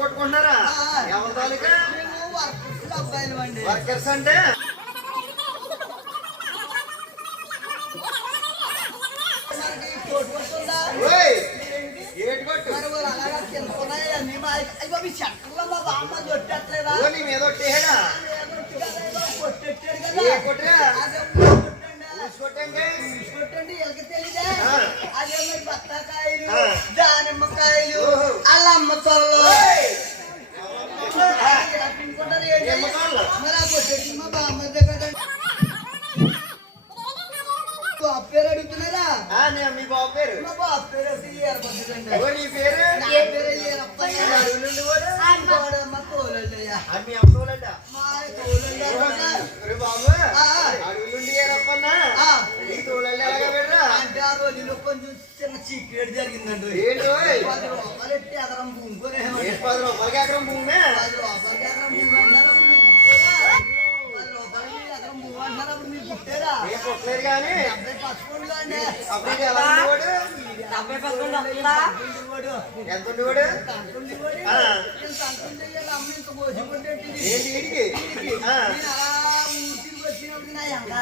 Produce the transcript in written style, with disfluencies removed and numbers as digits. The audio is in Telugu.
కొట్టుకుంటున్నారా? వర్కర్స్ అంటే మీద బత్తాకాయలు దానిమ్మకాయలు అల్లమ్మ చొల్లు బాబు పేరు అడుగుతున్నారా? మీ బాబు పేరు? మా బాబు పేరు నీ పేరు? మా తోలయ్యా బాబు అడుగులుండి ఏరప్పన్నా అంటే ఆ రోజుల్లో కొంచెం చిన్న చీకటి జరిగిందండి. ఏంటో 10 రూపాయలు ఎట్టి ఎకరం భూమి 10 రూపాయలకి ఎకరం భూమి 10 రూపాయలకి ఎకరం భూమి అన్నారు. అప్పుడు మీకు పుట్టారా? పుట్టలేదు కానీ 70 పసుపుండు అండి. అప్పుడు ఎలా ఉండేవాడు? 70 పసుపుండు ఎంత ఉండేవాడు? అమ్మ ఇంత మోసపడ్డట్టు ఏంటి? అలా ఊరికి వచ్చినప్పుడు నా ఎంత